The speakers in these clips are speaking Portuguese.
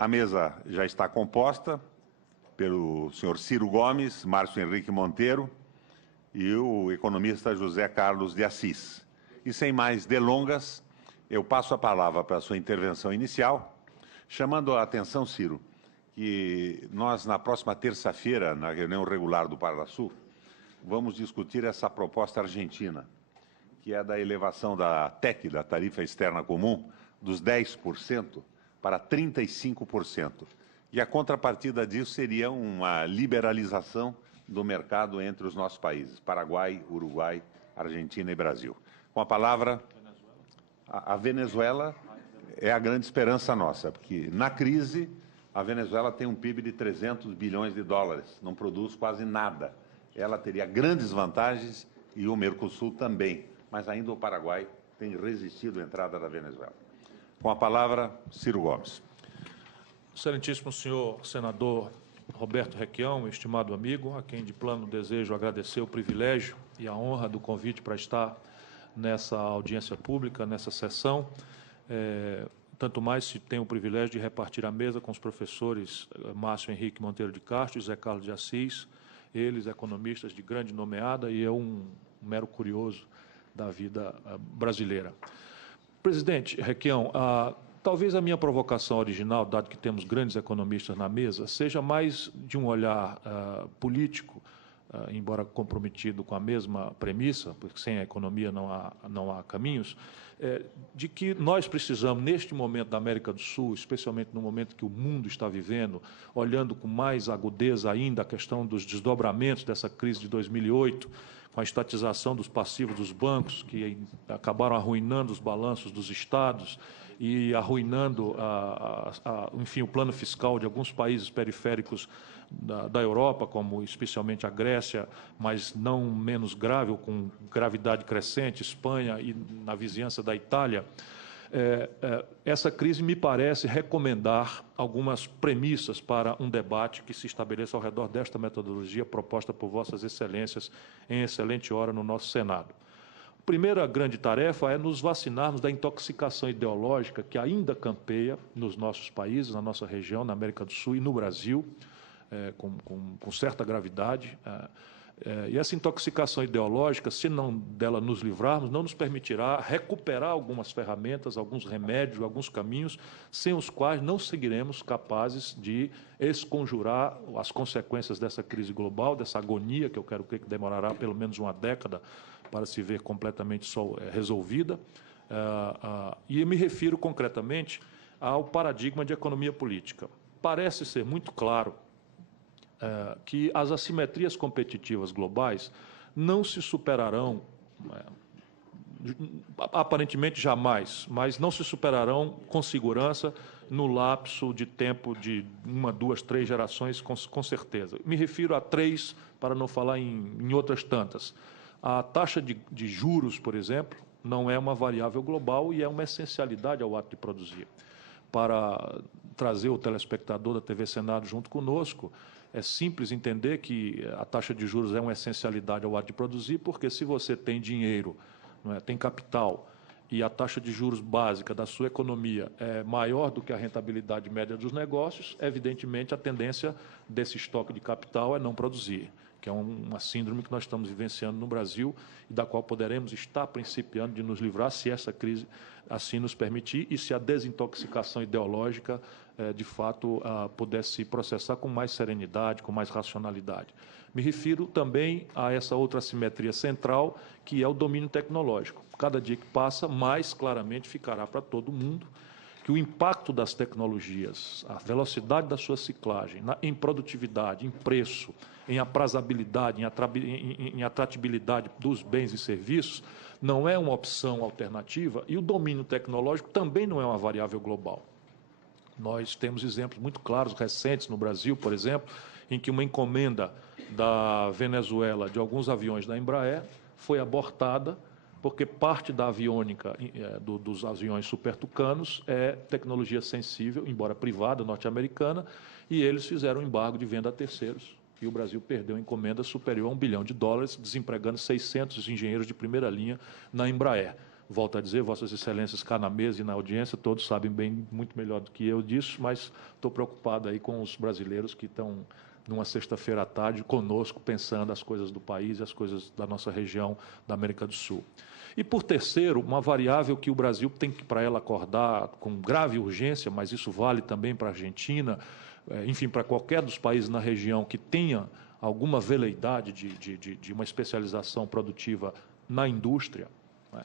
A mesa já está composta pelo senhor Ciro Gomes, Márcio Henrique Monteiro e o economista José Carlos de Assis. E sem mais delongas, eu passo a palavra para a sua intervenção inicial, chamando a atenção, Ciro, que nós, na próxima terça-feira, na reunião regular do Parlasul, vamos discutir essa proposta argentina, que é da elevação da TEC, da Tarifa Externa Comum, dos 10% para 35%. E a contrapartida disso seria uma liberalização do mercado entre os nossos países, Paraguai, Uruguai, Argentina e Brasil. Com a palavra, a Venezuela é a grande esperança nossa, porque na crise a Venezuela tem um PIB de 300 bilhões de dólares, não produz quase nada. Ela teria grandes vantagens e o Mercosul também, mas ainda o Paraguai tem resistido à entrada da Venezuela. Com a palavra, Ciro Gomes. Excelentíssimo senhor senador Roberto Requião, estimado amigo, a quem de plano desejo agradecer o privilégio e a honra do convite para estar nessa audiência pública, nessa sessão, tanto mais se tenho o privilégio de repartir a mesa com os professores Márcio Henrique Monteiro de Castro e José Carlos de Assis, eles economistas de grande nomeada e eu um mero curioso da vida brasileira. Presidente Requião, talvez a minha provocação original, dado que temos grandes economistas na mesa, seja mais de um olhar político, embora comprometido com a mesma premissa, porque sem a economia não há caminhos, de que nós precisamos, neste momento da América do Sul, especialmente no momento que o mundo está vivendo, olhando com mais agudeza ainda a questão dos desdobramentos dessa crise de 2008, com a estatização dos passivos dos bancos, que acabaram arruinando os balanços dos estados e arruinando, enfim, o plano fiscal de alguns países periféricos da Europa, como especialmente a Grécia, mas não menos grave, ou com gravidade crescente, Espanha e na vizinhança da Itália. Essa crise me parece recomendar algumas premissas para um debate que se estabeleça ao redor desta metodologia proposta por Vossas Excelências em excelente hora no nosso Senado. A primeira grande tarefa é nos vacinarmos da intoxicação ideológica que ainda campeia nos nossos países, na nossa região, na América do Sul e no Brasil, com certa gravidade. E essa intoxicação ideológica, se não dela nos livrarmos, não nos permitirá recuperar algumas ferramentas, alguns remédios, alguns caminhos, sem os quais não seguiremos capazes de esconjurar as consequências dessa crise global, dessa agonia, que eu quero crer que demorará pelo menos uma década para se ver completamente resolvida. E eu me refiro concretamente ao paradigma de economia política. Parece ser muito claro que as assimetrias competitivas globais não se superarão, aparentemente jamais, mas não se superarão com segurança no lapso de tempo de 1, 2, 3 gerações, com certeza. Me refiro a 3, para não falar em outras tantas. A taxa de juros, por exemplo, não é uma variável global e é uma essencialidade ao ato de produzir. Para trazer o telespectador da TV Senado junto conosco, é simples entender que a taxa de juros é uma essencialidade ao ato de produzir, porque se você tem dinheiro, tem capital, e a taxa de juros básica da sua economia é maior do que a rentabilidade média dos negócios, evidentemente a tendência desse estoque de capital é não produzir, que é uma síndrome que nós estamos vivenciando no Brasil e da qual poderemos estar principiando de nos livrar se essa crise assim nos permitir e se a desintoxicação ideológica de fato pudesse processar com mais serenidade, com mais racionalidade. Me refiro também a essa outra assimetria central, que é o domínio tecnológico. Cada dia que passa, mais claramente ficará para todo mundo que o impacto das tecnologias, a velocidade da sua ciclagem, em produtividade, em preço, em aprazabilidade, em atratividade dos bens e serviços, não é uma opção alternativa e o domínio tecnológico também não é uma variável global. Nós temos exemplos muito claros, recentes no Brasil, por exemplo, em que uma encomenda da Venezuela de alguns aviões da Embraer foi abortada porque parte da aviônica dos aviões supertucanos é tecnologia sensível, embora privada, norte-americana, e eles fizeram um embargo de venda a terceiros. E o Brasil perdeu encomenda superior a $1 bilhão, desempregando 600 engenheiros de primeira linha na Embraer. volto a dizer, Vossas Excelências cá na mesa e na audiência, todos sabem bem, muito melhor do que eu disso, mas estou preocupado aí com os brasileiros que estão numa sexta-feira à tarde conosco, pensando as coisas do país e as coisas da nossa região da América do Sul. E, por terceiro, uma variável que o Brasil tem que, para ela, acordar com grave urgência, mas isso vale também para a Argentina, enfim, para qualquer dos países na região que tenha alguma veleidade de uma especialização produtiva na indústria, né,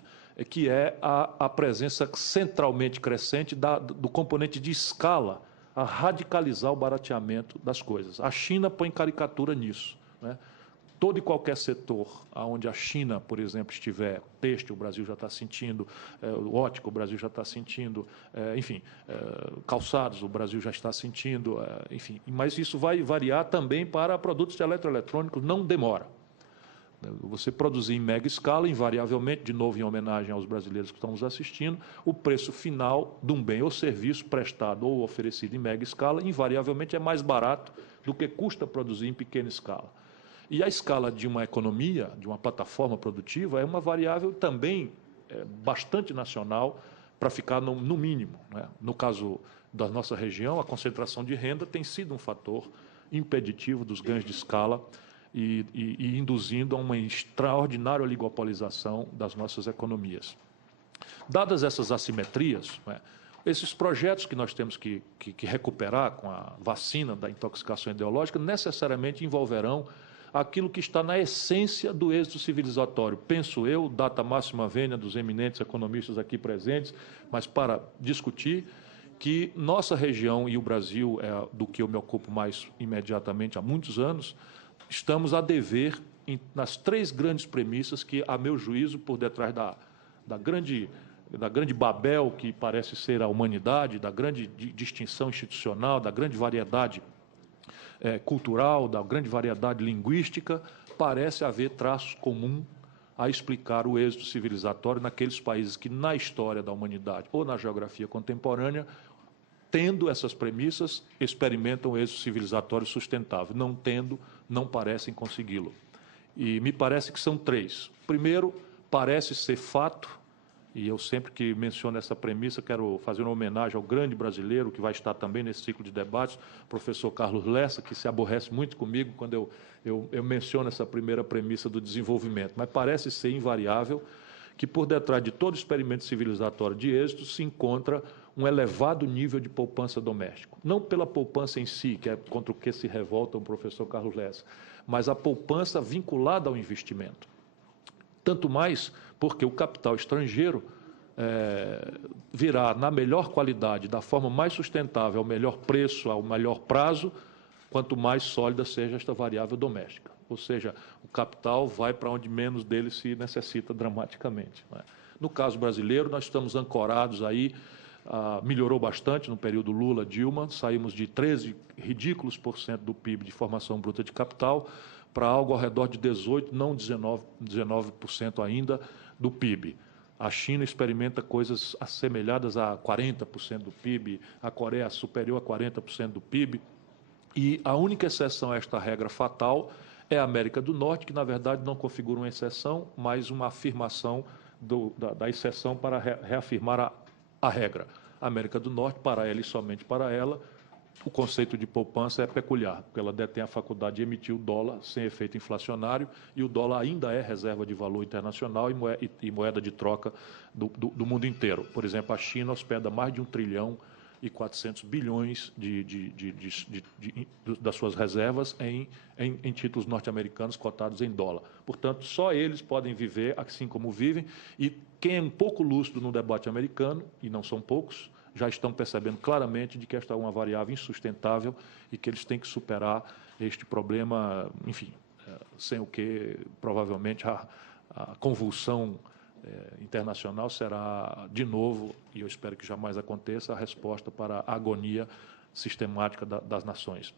que é a presença centralmente crescente do componente de escala a radicalizar o barateamento das coisas. A China põe caricatura nisso, né? Todo e qualquer setor onde a China, por exemplo, estiver, têxtil, o Brasil já está sentindo, ótico, o Brasil já está sentindo, enfim, calçados, o Brasil já está sentindo, enfim. Mas isso vai variar também para produtos eletroeletrônicos, não demora. Você produzir em mega escala, invariavelmente, de novo em homenagem aos brasileiros que estão nos assistindo, o preço final de um bem ou serviço prestado ou oferecido em mega escala, invariavelmente é mais barato do que custa produzir em pequena escala. E a escala de uma economia, de uma plataforma produtiva, é uma variável também bastante nacional para ficar no mínimo, né? No caso da nossa região, a concentração de renda tem sido um fator impeditivo dos ganhos de escala e induzindo a uma extraordinária oligopolização das nossas economias. Dadas essas assimetrias, né, esses projetos que nós temos que recuperar com a vacina da intoxicação ideológica necessariamente envolverão aquilo que está na essência do êxito civilizatório. Penso eu, data máxima vênia dos eminentes economistas aqui presentes, mas para discutir que nossa região e o Brasil, do que eu me ocupo mais imediatamente há muitos anos, estamos a dever nas três grandes premissas que, a meu juízo, por detrás da grande Babel que parece ser a humanidade, da grande distinção institucional, da grande variedade cultural, da grande variedade linguística, parece haver traços comuns a explicar o êxito civilizatório naqueles países que, na história da humanidade ou na geografia contemporânea, tendo essas premissas, experimentam êxito civilizatório sustentável. Não tendo, não parecem consegui-lo. E me parece que são três. Primeiro, parece ser fato, e eu sempre que menciono essa premissa, quero fazer uma homenagem ao grande brasileiro, que vai estar também nesse ciclo de debates, o professor Carlos Lessa, que se aborrece muito comigo quando eu menciono essa primeira premissa do desenvolvimento. Mas parece ser invariável que, por detrás de todo experimento civilizatório de êxito, se encontra um elevado nível de poupança doméstica. Não pela poupança em si, que é contra o que se revolta o professor Carlos Lessa, mas a poupança vinculada ao investimento. Tanto mais porque o capital estrangeiro virá na melhor qualidade, da forma mais sustentável, ao melhor preço, ao melhor prazo, quanto mais sólida seja esta variável doméstica. Ou seja, o capital vai para onde menos dele se necessita dramaticamente, né? No caso brasileiro, nós estamos ancorados aí, melhorou bastante no período Lula-Dilma, saímos de 13 ridículos % do PIB de formação bruta de capital para algo ao redor de 18%, não 19% ainda do PIB. A China experimenta coisas assemelhadas a 40% do PIB, a Coreia superior a 40% do PIB, e a única exceção a esta regra fatal é a América do Norte, que, na verdade, não configura uma exceção, mas uma afirmação da exceção para reafirmar a regra. A América do Norte, para ela e somente para ela, o conceito de poupança é peculiar, porque ela detém a faculdade de emitir o dólar sem efeito inflacionário, e o dólar ainda é reserva de valor internacional e moeda de troca do mundo inteiro. Por exemplo, a China hospeda mais de 1 trilhão e 400 bilhões das suas reservas em títulos norte-americanos cotados em dólar. Portanto, só eles podem viver assim como vivem, e quem é um pouco lúcido no debate americano, e não são poucos, já estão percebendo claramente de que esta é uma variável insustentável e que eles têm que superar este problema, enfim, sem o que provavelmente a convulsão internacional será, de novo, e eu espero que jamais aconteça, a resposta para a agonia sistemática das nações.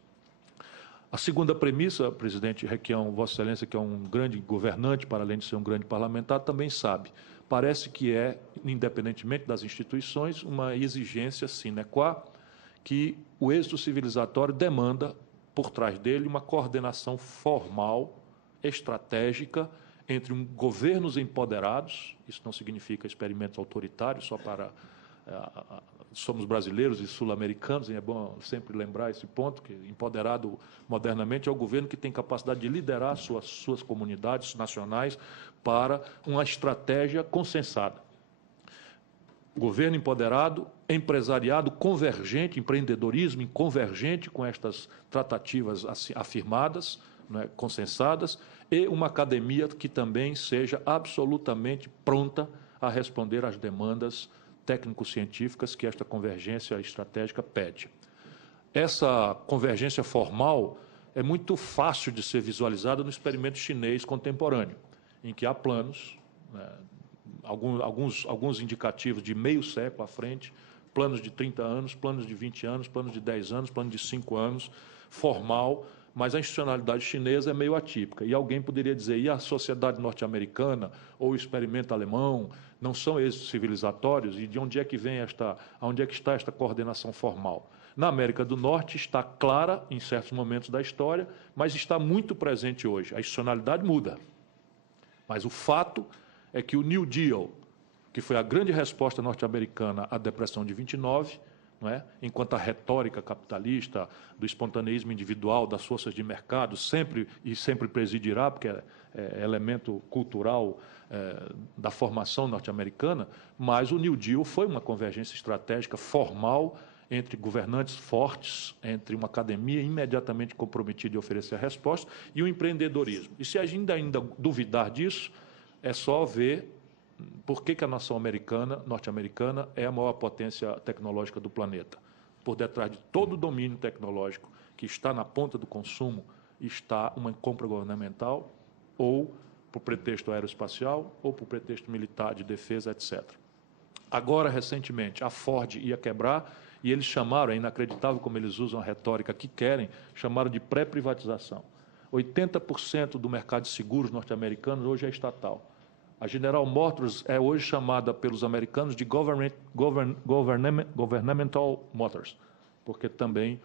A segunda premissa, presidente Requião, Vossa Excelência, que é um grande governante, para além de ser um grande parlamentar, também sabe. Parece que é, independentemente das instituições, uma exigência sine qua que o êxito civilizatório demanda, por trás dele, uma coordenação formal, estratégica, entre governos empoderados, isso não significa experimentos autoritários, só para... somos brasileiros e sul-americanos, e é bom sempre lembrar esse ponto, que empoderado modernamente é o governo que tem capacidade de liderar suas comunidades nacionais para uma estratégia consensada. Governo empoderado, empresariado convergente, empreendedorismo convergente com estas tratativas afirmadas, né, consensadas, e uma academia que também seja absolutamente pronta a responder às demandas técnico-científicas que esta convergência estratégica pede. Essa convergência formal é muito fácil de ser visualizada no experimento chinês contemporâneo, em que há planos, né, alguns indicativos de meio século à frente, planos de 30 anos, planos de 20 anos, planos de 10 anos, planos de 5 anos, formal, mas a institucionalidade chinesa é meio atípica. E alguém poderia dizer, e a sociedade norte-americana ou o experimento alemão não são êxitos civilizatórios? E de onde é que onde é que está esta coordenação formal? Na América do Norte está clara em certos momentos da história, mas está muito presente hoje. A institucionalidade muda. Mas o fato é que o New Deal, que foi a grande resposta norte-americana à depressão de 29, não é? Enquanto a retórica capitalista, do espontaneísmo individual, das forças de mercado, sempre presidirá, porque é elemento cultural da formação norte-americana, mas o New Deal foi uma convergência estratégica formal entre governantes fortes, entre uma academia imediatamente comprometida em oferecer a resposta, e o empreendedorismo. E se a gente ainda duvidar disso, é só ver por que a nação norte-americana, é a maior potência tecnológica do planeta. Por detrás de todo o domínio tecnológico que está na ponta do consumo, está uma compra governamental, ou por pretexto aeroespacial, ou por pretexto militar, de defesa, etc. Agora, recentemente, a Ford ia quebrar, e eles chamaram, é inacreditável como eles usam a retórica que querem, chamaram de pré-privatização. 80% do mercado de seguros norte-americanos hoje é estatal. A General Motors é hoje chamada pelos americanos de Governmental Motors, porque também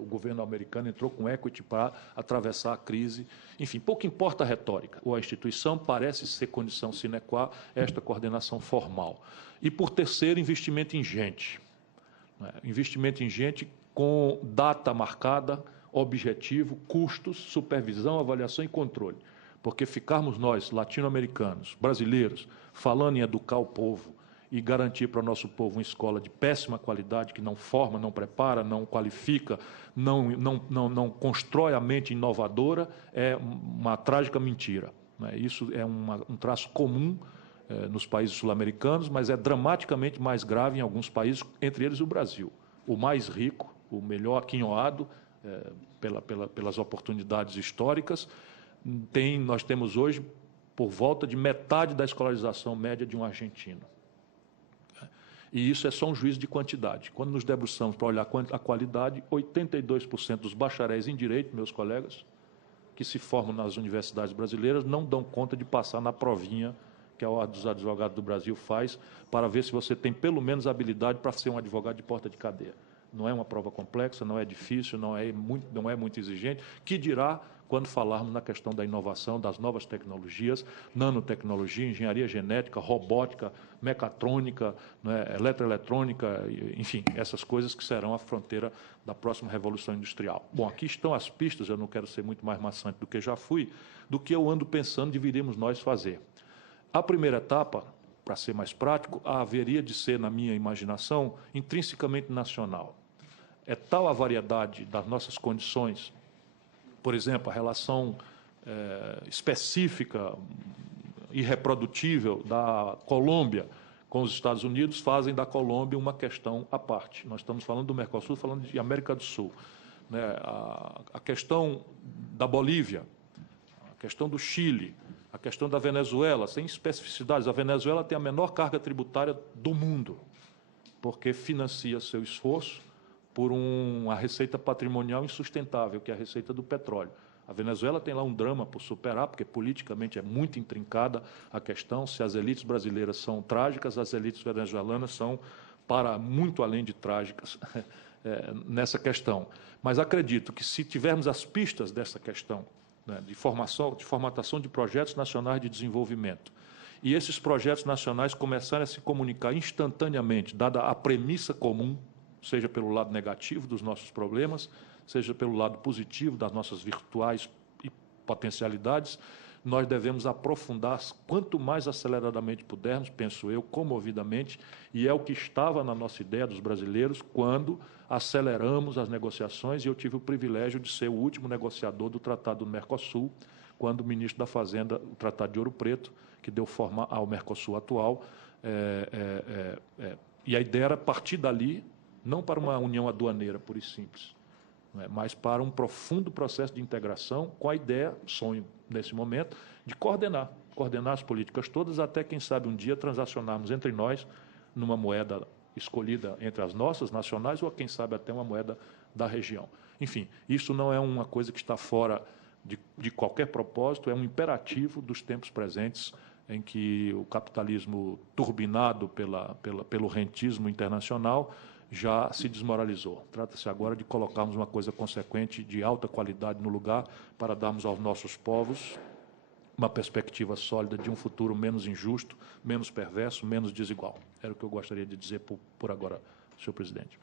o governo americano entrou com equity para atravessar a crise. Enfim, pouco importa a retórica, ou a instituição parece ser condição sine qua esta coordenação formal. E, por terceiro, investimento em gente. Investimento em gente com data marcada, objetivo, custos, supervisão, avaliação e controle. Porque ficarmos nós, latino-americanos, brasileiros, falando em educar o povo e garantir para o nosso povo uma escola de péssima qualidade, que não forma, não prepara, não qualifica, não constrói a mente inovadora, é uma trágica mentira. Isso é um traço comum nos países sul-americanos, mas é dramaticamente mais grave em alguns países, entre eles o Brasil. O mais rico, o melhor aquinhoado, pelas oportunidades históricas, nós temos hoje por volta de metade da escolarização média de um argentino. E isso é só um juízo de quantidade. Quando nos debruçamos para olhar a qualidade, 82% dos bacharéis em direito, meus colegas, que se formam nas universidades brasileiras, não dão conta de passar na provinha que a Ordem dos Advogados do Brasil faz, para ver se você tem pelo menos habilidade para ser um advogado de porta de cadeia. Não é uma prova complexa, não é difícil, não é muito exigente, que dirá quando falarmos na questão da inovação, das novas tecnologias, nanotecnologia, engenharia genética, robótica, mecatrônica, né, eletroeletrônica, enfim, essas coisas que serão a fronteira da próxima revolução industrial. Bom, aqui estão as pistas, eu não quero ser muito mais maçante do que já fui, do que eu ando pensando deveríamos nós fazer. A primeira etapa, para ser mais prático, haveria de ser, na minha imaginação, intrinsecamente nacional. É tal a variedade das nossas condições, por exemplo, a relação específica, irreprodutível da Colômbia com os Estados Unidos, fazem da Colômbia uma questão à parte. Nós estamos falando do Mercosul, falando de América do Sul. Né? A questão da Bolívia, a questão do Chile, a questão da Venezuela, sem especificidades. A Venezuela tem a menor carga tributária do mundo, porque financia seu esforço por uma receita patrimonial insustentável, que é a receita do petróleo. A Venezuela tem lá um drama por superar, porque politicamente é muito intrincada a questão. Se as elites brasileiras são trágicas, as elites venezuelanas são para muito além de trágicas nessa questão. Mas acredito que, se tivermos as pistas dessa questão né, de formatação de projetos nacionais de desenvolvimento. E esses projetos nacionais começarem a se comunicar instantaneamente, dada a premissa comum, seja pelo lado negativo dos nossos problemas, seja pelo lado positivo das nossas virtuais potencialidades, nós devemos aprofundar quanto mais aceleradamente pudermos, penso eu, comovidamente, e é o que estava na nossa ideia dos brasileiros quando aceleramos as negociações, e eu tive o privilégio de ser o último negociador do Tratado do Mercosul, quando o ministro da Fazenda, o Tratado de Ouro Preto, que deu forma ao Mercosul atual, e a ideia era partir dali, não para uma união aduaneira, pura e simples, mas para um profundo processo de integração com a ideia, sonho nesse momento, de coordenar as políticas todas até, quem sabe, um dia transacionarmos entre nós numa moeda escolhida entre as nossas nacionais ou, quem sabe, até uma moeda da região. Enfim, isso não é uma coisa que está fora de qualquer propósito, é um imperativo dos tempos presentes em que o capitalismo turbinado pelo rentismo internacional já se desmoralizou. Trata-se agora de colocarmos uma coisa consequente de alta qualidade no lugar para darmos aos nossos povos uma perspectiva sólida de um futuro menos injusto, menos perverso, menos desigual. Era o que eu gostaria de dizer por agora, senhor presidente.